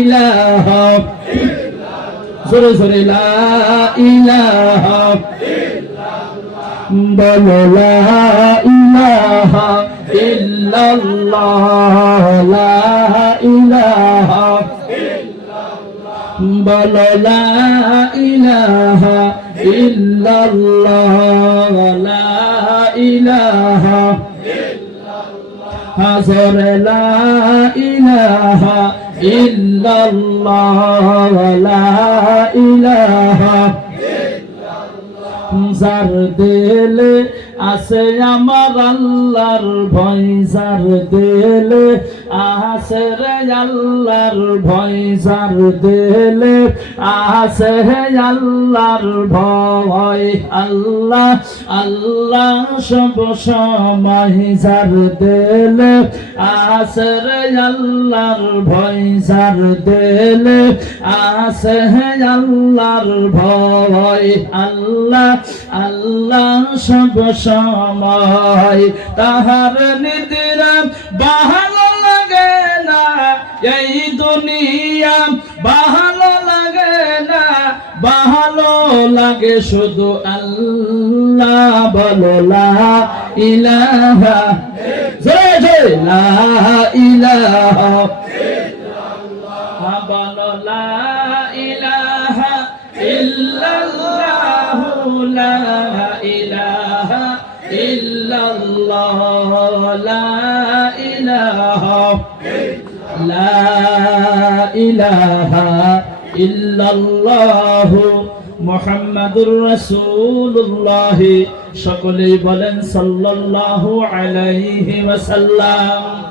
ইলাহা জোরে জোরে লা ইলাহা বলো লা ইলাহা ইল্লাল্লাহ লা ইলাহা বলো লা ইলাহা ইল্লাল্লাহ লা ইলাহা হাজর লা ইলাহা ইল্লাল্লাহ লা ইলাহা যার দিলে আছে আমার আল্লাহর ভয় যার দিলে আছে রে আল্লাহর ভয় যার দিলে আছে আল্লাহর ভয় আল্লাহ আল্লাহ সব সময় যার দিলে আছে রে আল্লাহর ভয় যার দিলে আছে আল্লাহর ভয় আল্লাহ আল্লাহ সব সময় তাহার নিদ্রা ভালো লাগে না এই দুনিয়া ভালো লাগে না ভালো লাগে শুধু আল্লাহ বলো লা ইলাহা জয় জয় লা ইলাহা বলো লা ইলাহা ইল্লাল্লাহ লা ইলাহা ইল্লাল্লাহ লা ইলাহা লা ইলাহা ইল্লাল্লাহ মুহাম্মাদুর রাসূলুল্লাহ সকলেই বলেন সাল্লাল্লাহু আলাইহি ওয়াসাল্লাম।